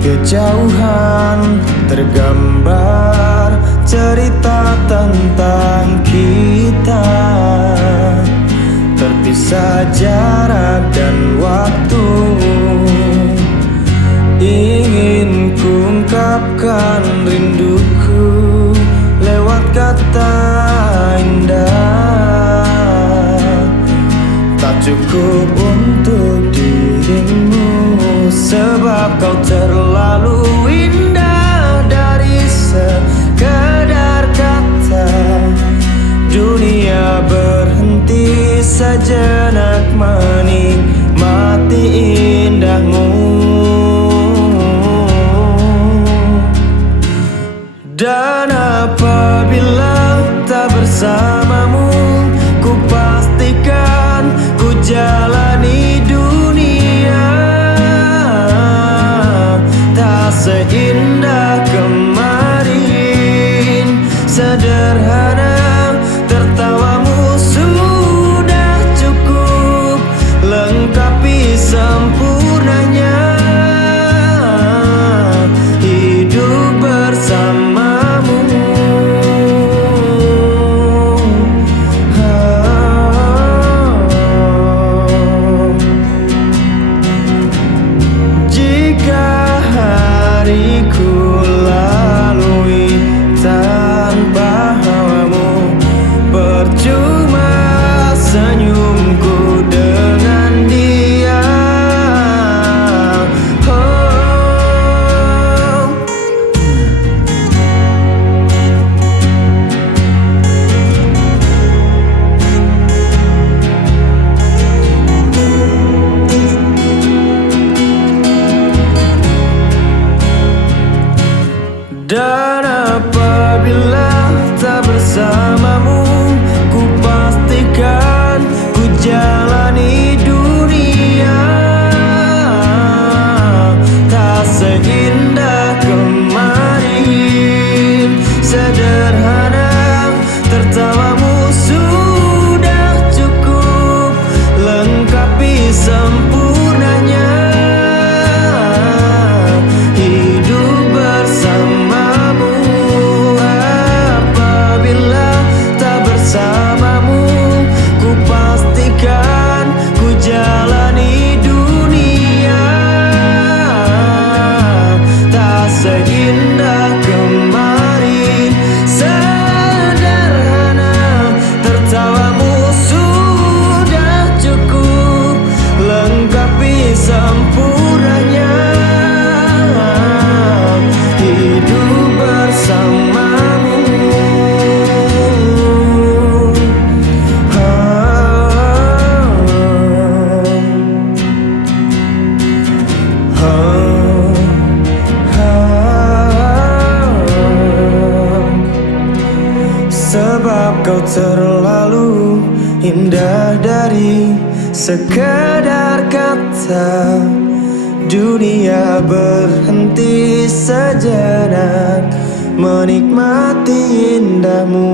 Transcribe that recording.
kejauhan tergambar cerita tentang kita, terpisah jarak dan waktu. Ingin kuungkapkan rinduku lewat kata indah, tak cukup untuk dirimu, sebab kau terlalu indah dari sekedar kata. Dunia berhenti sejenak menikmati indahmu. Dan apabila tak bersamamu, ku pastikan ku jalani dunia tak seindah kemarin. Sederhana, tertawamu sudah cukup lengkapi sempurnanya hidup bersamamu. Jika hariku lalui tanpa hawamu, percuma senyumku dengan dia. Dan apabila tak bersamamu, ku pastikan ku jalani dunia tak seindah kemarin. Sederhana, tertawamu sudah cukup lengkapi sempurnanya hidup bersama. Seindah kemarin, sederhana, tertawamu sudah cukup lengkapi sempurnanya hidup bersamamu. Sebab kau terlalu indah dari sekedar kata. Dunia berhenti sejenak menikmati indahmu.